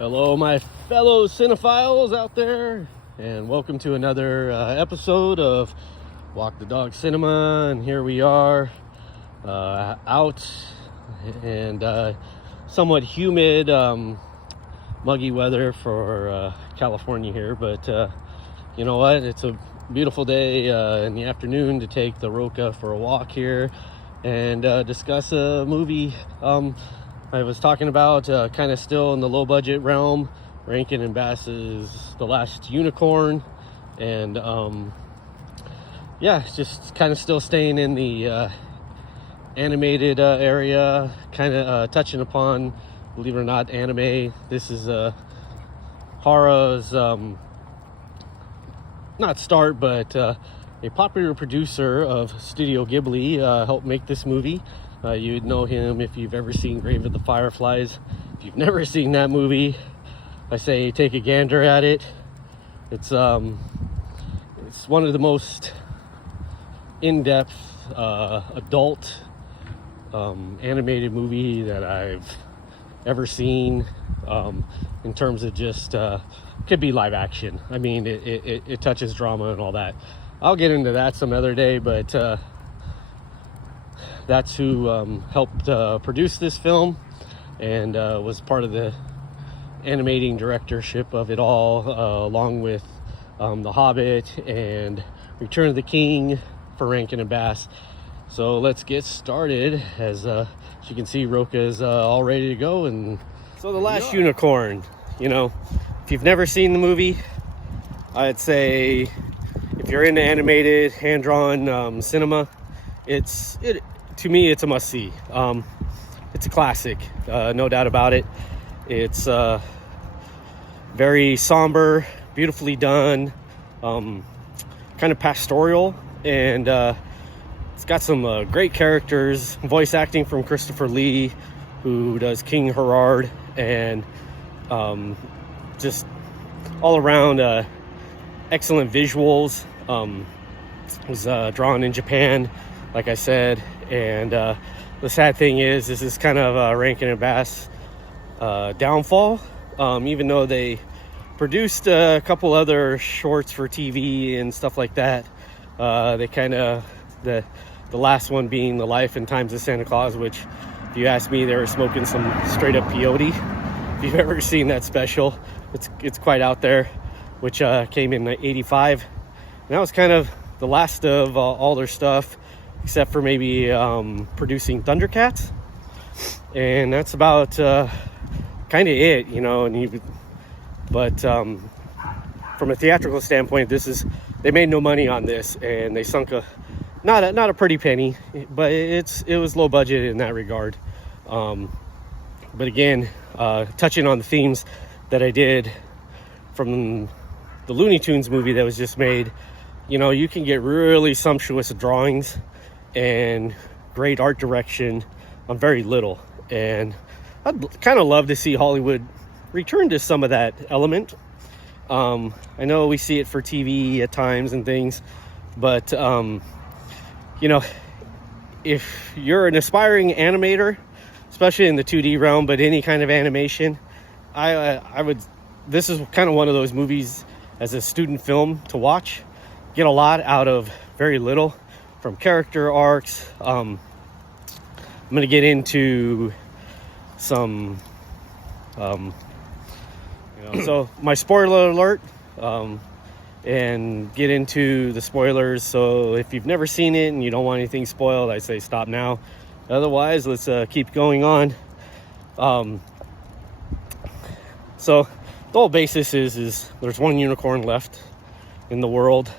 Hello, my fellow cinephiles out there, and welcome to another episode of Walk the Dog Cinema. And here we are out and somewhat humid, muggy weather for California here, but you know what, it's a beautiful day in the afternoon to take the Roca for a walk here and discuss a movie I was talking about, kind of still in the low budget realm. Rankin and Bass's The Last Unicorn, and yeah, just kind of still staying in the animated area, kind of touching upon, believe it or not, anime. This is Hara's not start, but a popular producer of Studio Ghibli helped make this movie. You'd know him if you've ever seen Grave of the Fireflies. If you've never seen that movie, I say take a gander at it. It's one of the most in-depth adult animated movie that I've ever seen, in terms of just could be live action. I mean, it touches drama and all that. I'll get into that some other day, but that's who helped produce this film and was part of the animating directorship of it all, along with The Hobbit and Return of the King for Rankin and Bass. So let's get started. As you can see, Roca is all ready to go. And so The Last Unicorn, you know, if you've never seen the movie, I'd say if you're into animated hand-drawn cinema, to me, it's a must-see. It's a classic, no doubt about it. It's very somber, beautifully done, kind of pastoral, and it's got some great characters. Voice acting from Christopher Lee, who does King Herard, and just all around excellent visuals. It was drawn in Japan, like I said, and the sad thing is, this is kind of Rankin and Bass downfall. Even though they produced a couple other shorts for TV and stuff like that, they kind of, the last one being The Life and Times of Santa Claus, which, if you ask me, they were smoking some straight up peyote. If you've ever seen that special, it's quite out there, which came in '85. And that was kind of the last of all their stuff, except for maybe producing Thundercats, and that's about kind of it, you know. But from a theatrical standpoint, they made no money on this, and they sunk not a pretty penny, but it was low budget in that regard. But again, touching on the themes that I did from the Looney Tunes movie that was just made, you know, you can get really sumptuous drawings and great art direction on very little. And I'd kind of love to see Hollywood return to some of that element. I know we see it for TV at times and things, but you know, if you're an aspiring animator, especially in the 2D realm, but any kind of animation, I would, this is kind of one of those movies as a student film to watch. Get a lot out of very little, from character arcs. I'm going to get into some, so my spoiler alert, and get into the spoilers. So if you've never seen it and you don't want anything spoiled, I say stop now. Otherwise, let's keep going on. So the whole basis is there's one unicorn left in the world.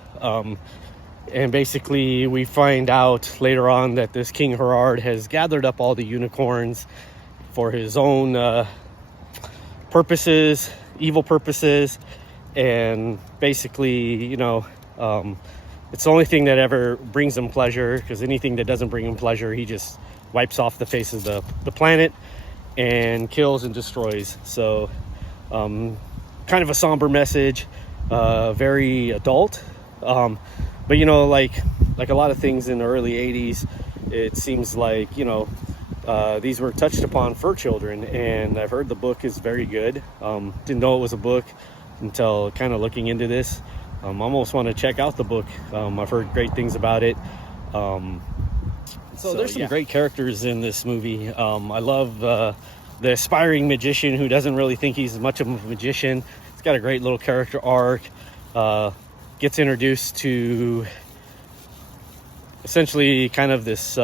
And basically we find out later on that this King Herard has gathered up all the unicorns for his own purposes, evil purposes, and basically, you know, it's the only thing that ever brings him pleasure, because anything that doesn't bring him pleasure, he just wipes off the face of the planet and kills and destroys. So kind of a somber message, very adult. But you know, like a lot of things in the early 80s, it seems like, you know, these were touched upon for children, and I've heard the book is very good. Didn't know it was a book until kind of looking into this. Almost want to check out the book. I've heard great things about it. So there's some great characters in this movie. I love the aspiring magician who doesn't really think he's much of a magician. It's got a great little character arc. Gets introduced to essentially kind of this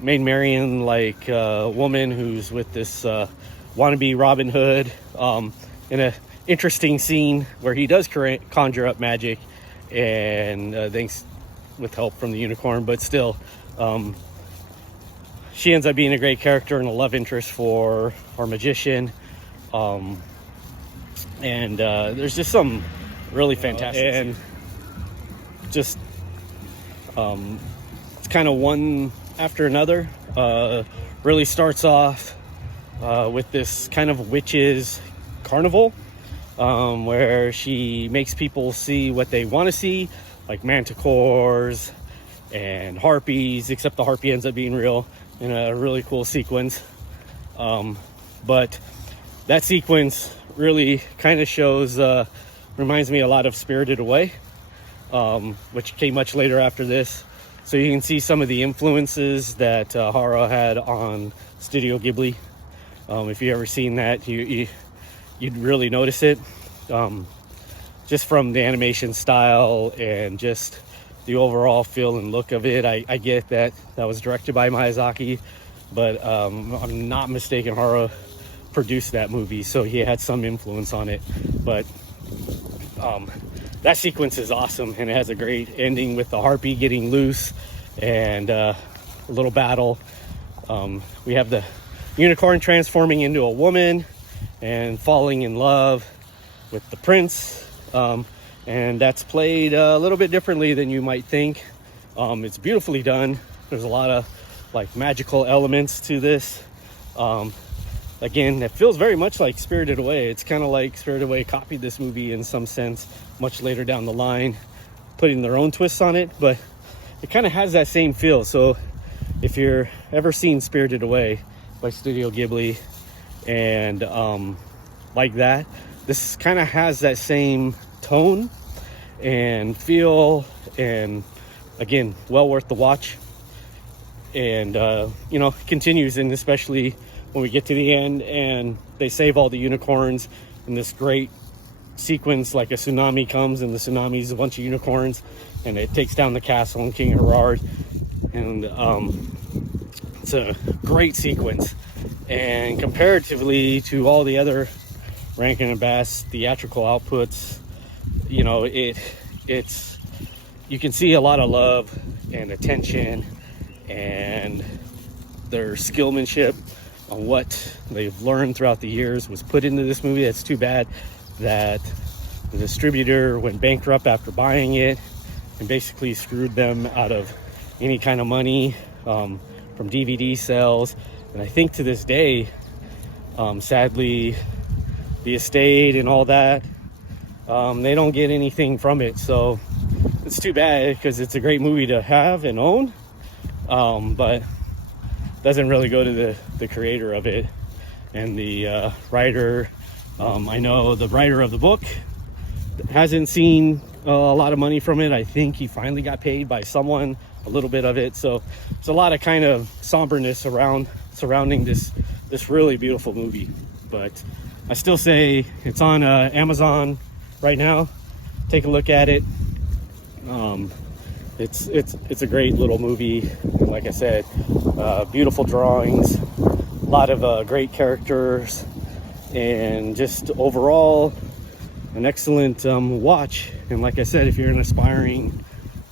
Maid Marian like woman who's with this wannabe Robin Hood in a interesting scene where he does conjure up magic, and thanks with help from the unicorn, but still she ends up being a great character and a love interest for our magician. And there's just some really fantastic and just it's kind of one after another. Really starts off with this kind of witches carnival where she makes people see what they want to see, like manticores and harpies, except the harpy ends up being real in a really cool sequence. But that sequence really kind of shows, reminds me a lot of Spirited Away, which came much later after this. So you can see some of the influences that Hara had on Studio Ghibli. If you've ever seen that, you'd really notice it. Just from the animation style and just the overall feel and look of it. I get that was directed by Miyazaki, but I'm not mistaken, Hara produced that movie, so he had some influence on it. But that sequence is awesome, and it has a great ending with the harpy getting loose and a little battle. We have the unicorn transforming into a woman and falling in love with the prince, and that's played a little bit differently than you might think. It's beautifully done. There's a lot of like magical elements to this. Again, it feels very much like Spirited Away. It's kind of like Spirited Away copied this movie in some sense much later down the line, putting their own twists on it, but it kind of has that same feel. So if you're ever seen Spirited Away by Studio Ghibli and like that, this kind of has that same tone and feel, and again, well worth the watch. And you know, continues, and especially when we get to the end and they save all the unicorns in this great sequence, like a tsunami comes and the tsunami's a bunch of unicorns and it takes down the castle and King Herard. And it's a great sequence, and comparatively to all the other Rankin and Bass theatrical outputs, you know, it's you can see a lot of love and attention and their skillmanship on what they've learned throughout the years was put into this movie. It's too bad that the distributor went bankrupt after buying it and basically screwed them out of any kind of money from DVD sales. And I think to this day, sadly, the estate and all that, they don't get anything from it. So it's too bad, because it's a great movie to have and own, but doesn't really go to the creator of it and the writer. I know the writer of the book hasn't seen a lot of money from it. I think he finally got paid by someone, a little bit of it. So it's a lot of kind of somberness surrounding this really beautiful movie. But I still say it's on Amazon right now. Take a look at it. It's a great little movie. Like I said, beautiful drawings, a lot of great characters, and just overall an excellent watch. And like I said, if you're an aspiring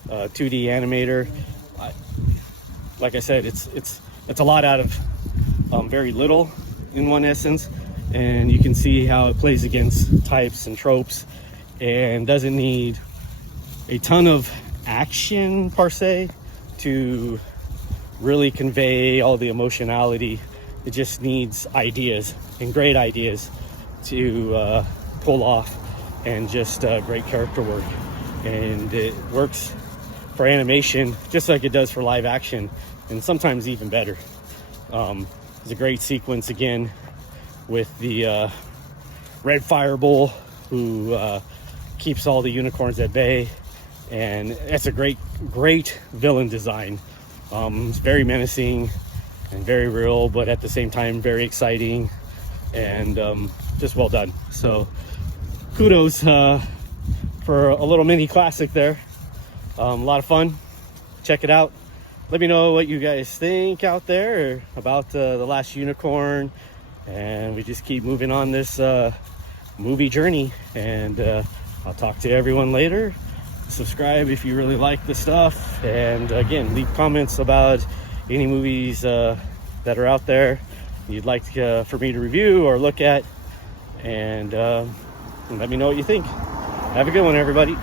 2D animator, like I said, it's a lot out of very little in one essence, and you can see how it plays against types and tropes and doesn't need a ton of action per se to really convey all the emotionality. It just needs ideas, and great ideas, to pull off, and just great character work. And it works for animation just like it does for live action, and sometimes even better. It's a great sequence again with the red fireball who keeps all the unicorns at bay, and it's a great villain design. It's very menacing and very real, but at the same time very exciting, and just well done. So kudos for a little mini classic there. A lot of fun. Check it out. Let me know what you guys think out there about The Last Unicorn, and we just keep moving on this movie journey. And I'll talk to everyone later. Subscribe if you really like the stuff, and again, leave comments about any movies that are out there you'd like for me to review or look at, and let me know what you think. Have a good one, everybody.